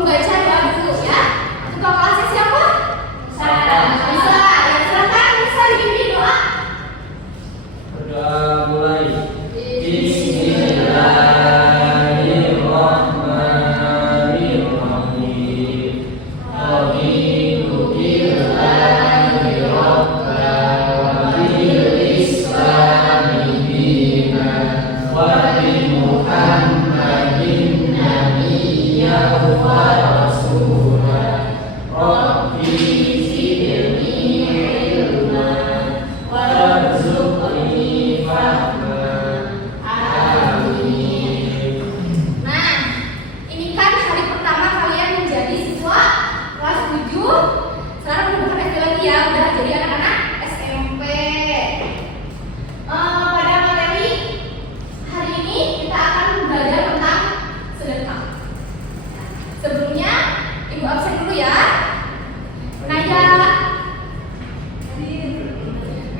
membaca doa dulu ya. Tukang kelasnya siapa? Bisa. Ya silakan bisa dipimpin doa. Berdoa mulai. Bismillahirrahmanirrahim. Raditu billahi rabban wa bil islami dinan wa bi Muhammadin nabiyyan wa rasulan. Rabbi zidni ilman warzuqni fahman. Amin. Nah, ini kan hari pertama kalian menjadi siswa kelas 7. Sekarang udah bukan SD lagi ya, udah jadi anak-anak SMP. Pada materi hari ini kita akan belajar tentang sedekah. Sebelumnya, Ibu absen dulu ya. Naya,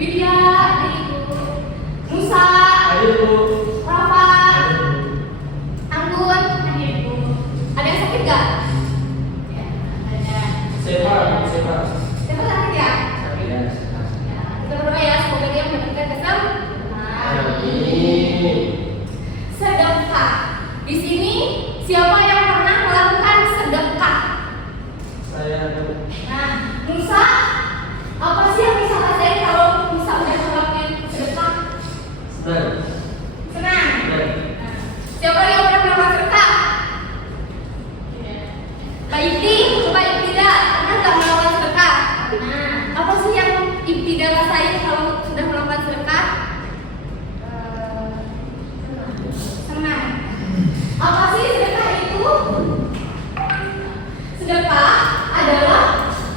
Widya, Musa, Rafa, Anggun, ada yang sakit gak? Ya, ada. Sehat. Siapa sakit ya? Ya. Ya, kita berdoa ya semoga dia mendapatkan kesembuhan. Amin. Sedekah. Di sini siapa yang pernah melakukan sedekah? Saya Nah, Musa, apa sih yang bisa rasain kalau Musa udah melakukan sedekah? senang. Senang. Nah, siapa yang pernah melakukan sedekah? Baik tidak pernah nggak melakukan sedekah? Nah, apa sih yang tidak rasain kalau sudah melakukan sedekah? Senang. Apa sih sedekah itu? Sedekah adalah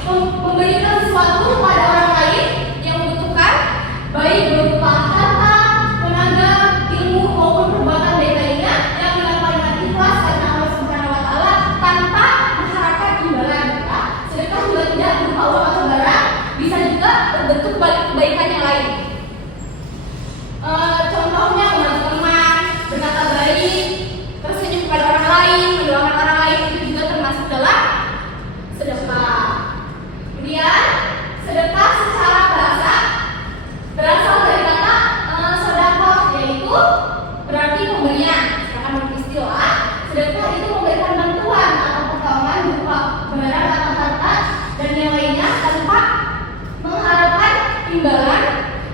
memberikan sesuatu pada orang lain yang membutuhkan, baik berupa harta, tenaga, ilmu maupun perbuatan baik lainnya yang dilakukan dengan ikhlas karena Allah Subhanahu wa taala tanpa mengharapkan imbalan. Nah, sedekah juga tidak berupa uang atau barang, bisa juga berbentuk kebaikan yang lain. Contohnya membantu teman, berkata baik, tersenyum kepada orang lain, mendoakan orang lain, itu juga termasuk dalam sedekah. Kemudian sedekah secara bahasa berasal dari kata sedekah, yaitu berarti pemberian. Sedangkan menurut istilah sedekah itu memberikan bantuan atau pertolongan berupa barang atau harta dan yang lainnya tanpa mengharapkan imbalan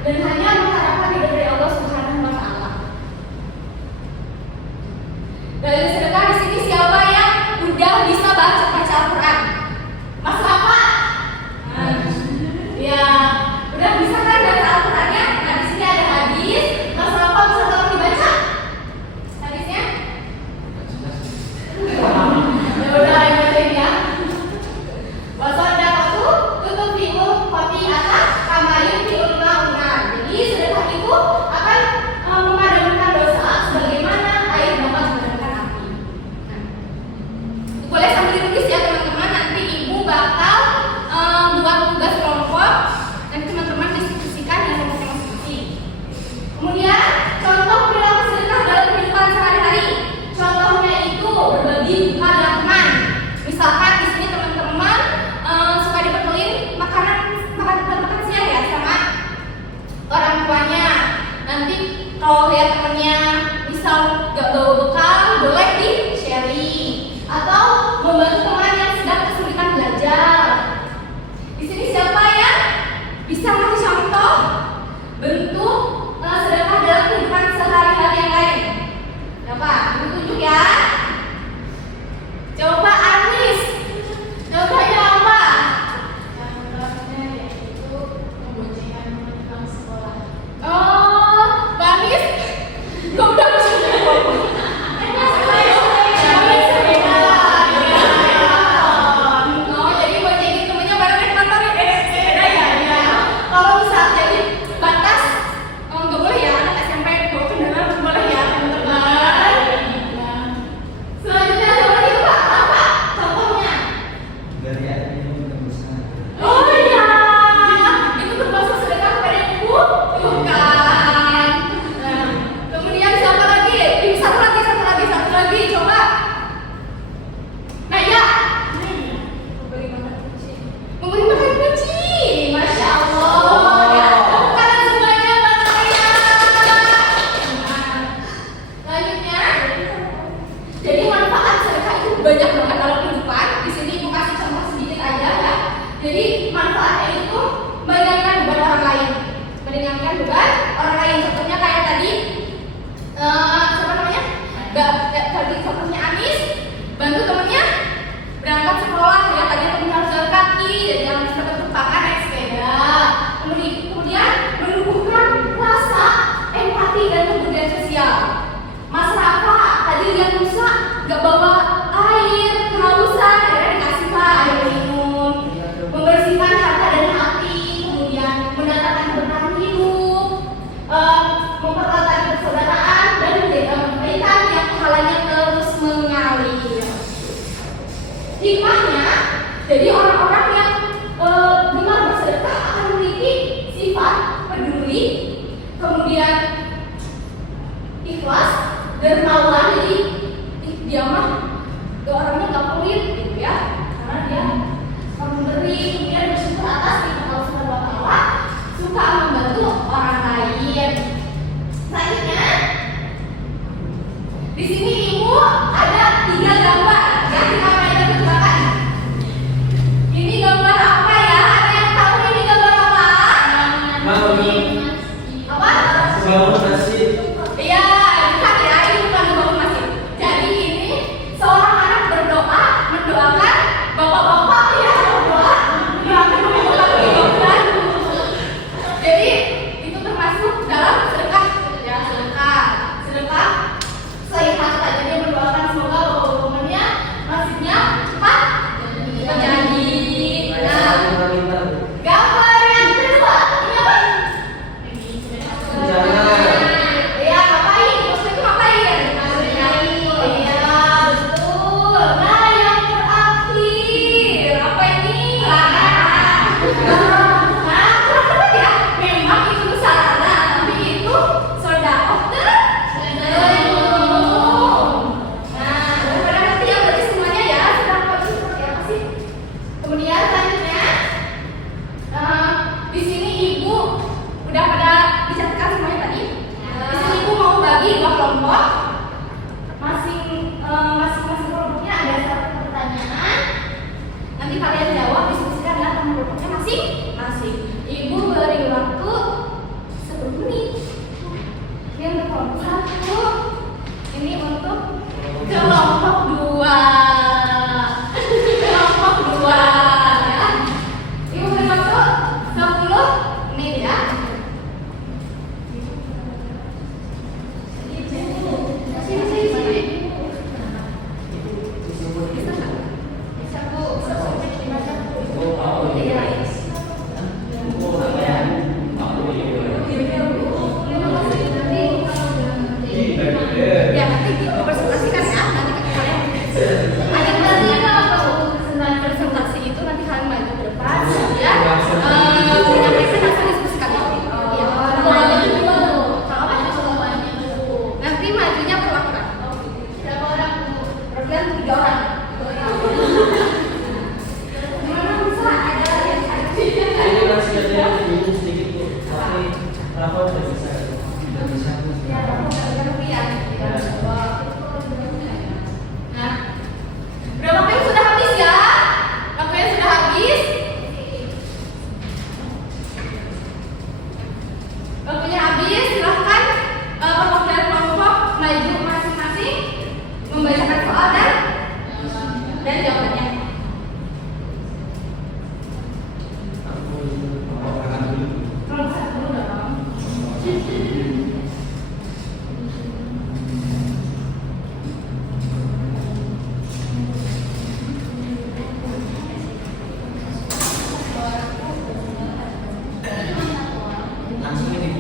dan hanya mengharapkan ridho dari Allah Subhanahu wa taala. Dari sedekah di sini siapa yang udah bisa baca Al-Qur'an? Mas Rafa? Ya, udah bisa kan baca Al-Qur'annya? Nah, di sini ada hadis. Mas Rafa bisa tolong dibaca hadisnya? Ya udah, ayo bacain ya. Wasodaqatu tutfi'ul khati'ata kama yutfi'ul ma'un. Jadi sedekah itu akan memadamkan dosa sebagaimana air dapat memadamkan api. banyak banget dalam kehidupan. Di sini ibu kasih contoh sedikit aja ya. Jadi manfaatnya itu meringankan beban orang lain, meringankan beban orang lain. Contohnya kayak tadi, siapa namanya? Tadi contohnya Anis bantu temennya berangkat sekolah ya. Tadi temennya harus jalan kaki, jadi harus dapat tumpakan naik sepeda. Kemudian menumbuhkan rasa empati dan kebudayaan sosial. Masyarakat tadi lihat Musa gak bawa air, kehausan, akhirnya dikasih lah air minum. Membersihkan harta dan hati, kemudian mendatangkan bertahan hidup, mempererat persaudaraan dan menjaga pemerintahan yang pahalanya terus mengalir. Hikmahnya, jadi orang-orang yang gemar bersedekah akan memiliki sifat peduli, kemudian ikhlas, dermawan. Jadi dia mah orangnya nggak pelit gitu ya, karena dia memberi, kemudian bersyukur atas nikmat Allah Subhanahu wa Ta'ala, suka membantu orang lain. Selanjutnya di sini ibu ada 3 gambar yang kita mainkan ke belakang. Ini gambar apa ya? Ada yang tahu ini gambar apa? Apa? Bangun nasi. Iya, bukan ya, ini bukan bangun masjid. Jadi ini seorang anak berdoa, mendoakan bapak-bapak ya, berdoa, mendoakan bapak-bapak. Jadi itu termasuk dalam sedekah, ya sedekah sehingga saja dia mendoakan semoga bapak-bapaknya masjidnya cepat terjadi. Nah, gambar yang kedua ini apa? Iya, ngapain? Maksudnya itu ngapain? Iya, betul. Nah, yang terakhir apa ini? Nah, teman-teman ya, memang itu sarana, tapi itu sedekah Nah, daripada nanti ya berarti semuanya ya sedekah itu seperti apa sih? Kemudian selanjutnya, di sini ibu udah pada dicatatkan semuanya tadi. Di sini ibu mau bagi 2 kelompok. Masing-masing kelompoknya ada 1 pertanyaan. Nanti kalian jawab, diskusikan dengan teman kelompoknya masing-masing. Ibu beri waktu 10 menit. Ini untuk kelompok 1. Ini untuk kelompok 2. Kelompok 2 ya. Ibu beri waktu 10 menit ya. Ya, nanti dipresentasikan ya, nanti kalian ada nanti kalau presentasi itu nanti kalian maju ke depan ya, menyampaikan hasil diskusi kalian. Ya, nanti majunya perwakilan. Berapa orang? Perwakilan 3 orang. Gimana bisa ada yang Ini masih ada yang bingung sedikit Bu. Tapi apa udah bisa? Udah bisa. Nah, berapa kali sudah habis ya? Waktunya sudah habis. Waktunya habis, silahkan perwakilan kelompok maju masing-masing membacakan soal dan jawabannya. Kelompok 1 dulu dong. Langsung ini.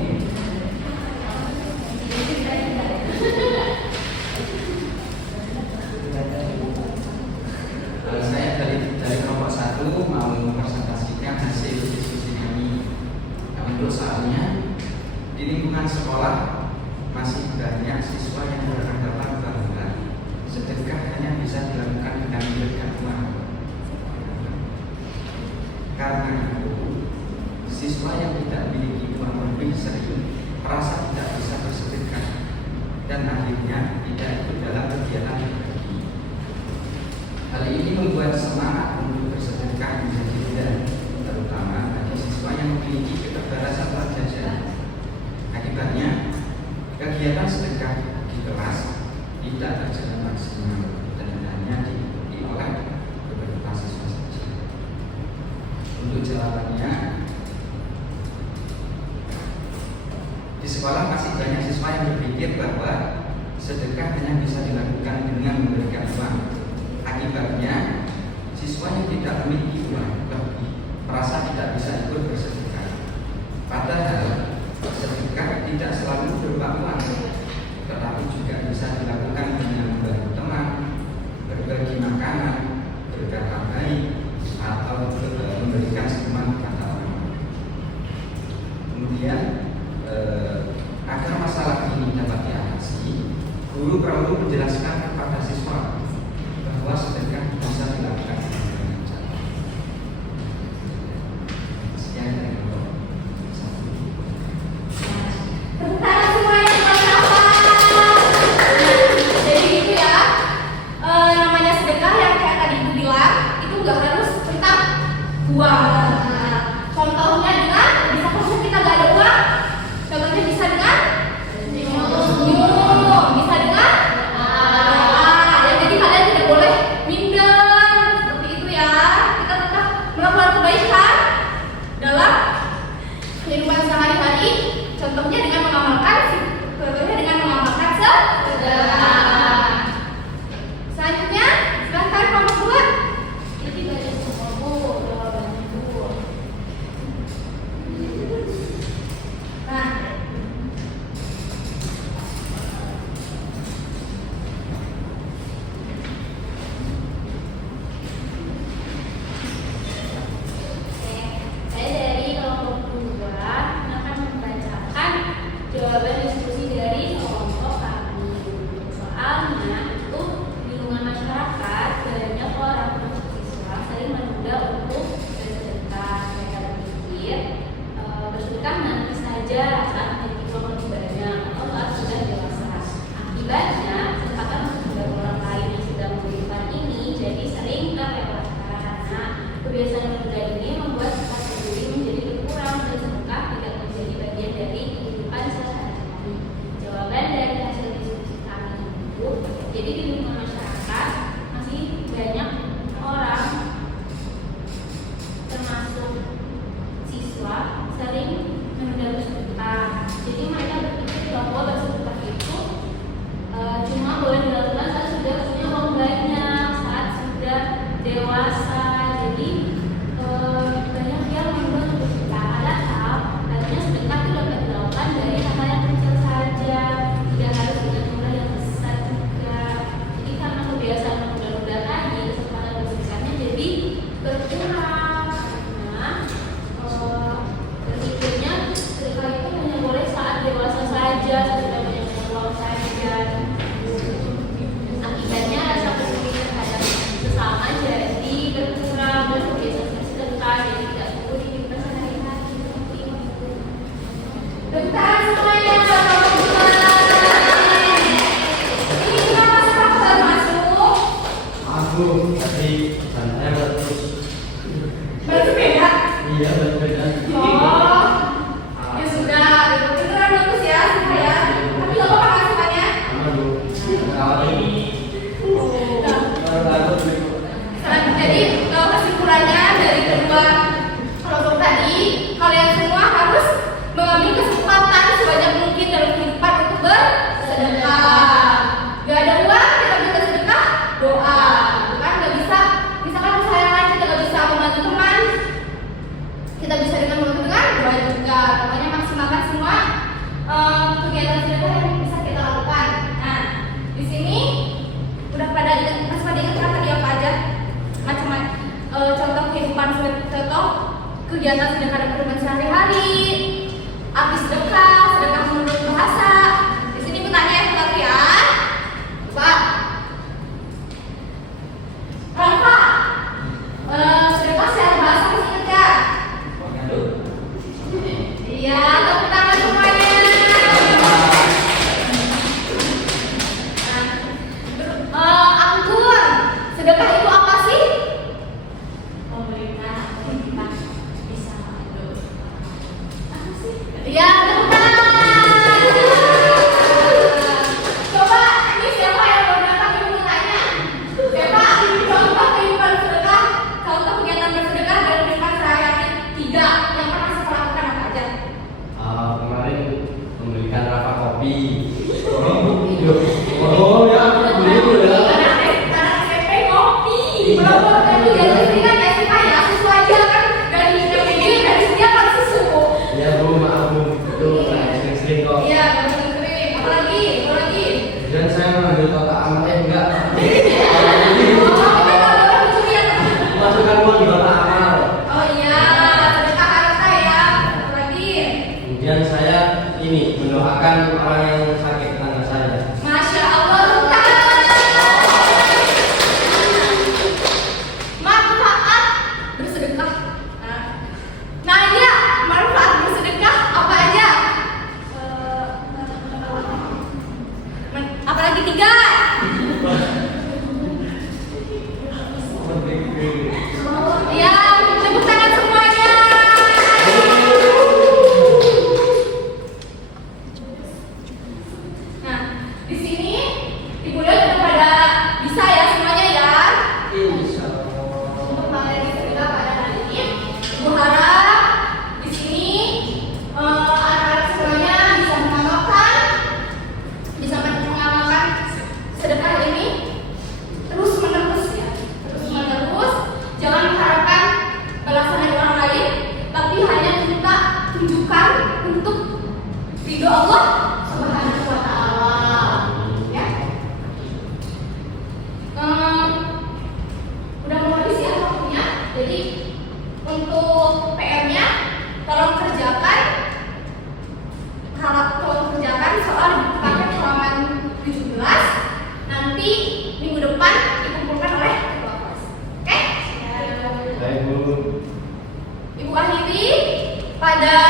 Saya dari kelompok 1 mau mempresentasikan hasil diskusi kami. Nah, untuk soalnya, di lingkungan sekolah masih banyak siswa yang beranggapan bahwa sedekah hanya bisa dilakukan dengan memberikan uang. Karena itu, siswa yang tidak memiliki uang lebih sering merasa tidak bisa bersedekah dan akhirnya tidak ikut dalam kegiatan berbagi. maksimal dan hanya diikuti oleh beberapa siswa saja. Untuk jawabannya, di sekolah masih banyak siswa yang berpikir bahwa sedekah hanya bisa dilakukan dengan memberikan uang. Akibatnya, siswa yang tidak memiliki uang lebih merasa tidak bisa ikut bersedekah. Padahal sedekah tidak selalu berupa uang, tetapi juga bisa dilakukan dengan membantu teman, berbagi makanan, berkata baik, atau memberikan senyuman kepada orang. Kemudian agar masalah ini dapat diatasi, guru perlu menjelaskan kepada siswa bahwa sedekah bisa dilakukan dengan banyak cara. Sekian dari kelompok 1. Tepuk tangan semuanya buat Rafa. Jadi gitu ya, namanya sedekah yang kayak tadi Ibu bilang itu nggak harus tentang uang. Nah, contohnya dengan bisa kita nggak ada uang, contohnya bisa dengan senyum, bisa dengan doa. Ya, jadi kalian tidak boleh minder seperti itu ya. Kita tetap melakukan kebaikan dalam kehidupan sehari-hari. Contohnya dengan mengamalkan sedekah. Selanjutnya, silahkan kelompok 2. Ini banyak semua Bu, jawabannya Bu. Nah, saya dari kelompok 2 akan membacakan jawaban diskusi dari kelompok kami. Soalnya itu di lingkungan masyarakat banyak orang mahasiswa sering menunda untuk bersedekah. Mereka berpikir bersedekah nanti saja saat memiliki uang lebih banyak atau saat sudah dewasa. Akibatnya kesempatan untuk membantu orang lain yang sedang membutuhkan ini jadi sering terlewatkan. Nah, kebiasaan menunda ini membuat sifat peduli menjadi berkurang dan sedekah tidak menjadi bagian dari kehidupan sehari-hari. Jawaban dari hasil diskusi kami itu, jadi di lingkungan masyarakat masih banyak orang termasuk siswa sering menunda bersedekah. Jadi mereka berpikir bahwa bersedekah itu cuma boleh dilakukan saat sudah punya uang banyak, saat sudah dewasa. Jadi banyak yang menunda untuk bersedekah. Padahal harusnya sedekah itu dapat dilakukan dari hal yang kecil saja, tidak harus dengan jumlah yang besar juga. Jadi karena kebiasaan menunda-nunda tadi, kesempatan bersedekahnya jadi berkurang. Karena berpikirnya sedekah itu hanya boleh saat dewasa saja, sudah banyak uang saja. Akibatnya rasa peduli terhadap sesama jadi berkurang dan kebiasaan sedekah jadi tidak tumbuh di kehidupan sehari-hari seperti itu. Tepuk tangan semuanya buat kelompok 2. Ini kenapa sekarang baru masuk? Aku tadi saya terus. Berarti beda? Iya, berbeda. Oh, ya sudah, beneran bagus ya, suka ya. Tapi gak apa-apa kan sukanya? Sama Bu. Kalau ini baru takut. Jadi kesimpulannya dari kedua kelompok tadi, kalian semua harus mengambil kesempatan sebanyak mungkin dalam kehidupan untuk bersedekah. Gak ada uang, kita bisa sedekah, doa. Kan gak bisa, misalkan misalnya kita gak bisa membantu teman, kita bisa dengan membantu dengan doa juga. Pokoknya maksimalkan semua kegiatan sedekah yang bisa kita lakukan. Nah, di sini udah pada masih pada ingat kan tadi apa aja? Macam-macam contoh kehidupan, contoh kegiatan sedekah dalam kehidupan sehari-hari, arti sedekah, sedekah menurut bahasa. Di sini bertanya yang satu ya, Pak. Rafa, sedekah secara bahasa masih ingat gak? Iya, tepuk tangan semuanya. Anggun, sedekah itu apa sih? Memberikan kita bisa hidup. Apa sih? Ya, tepuk tangan. kepada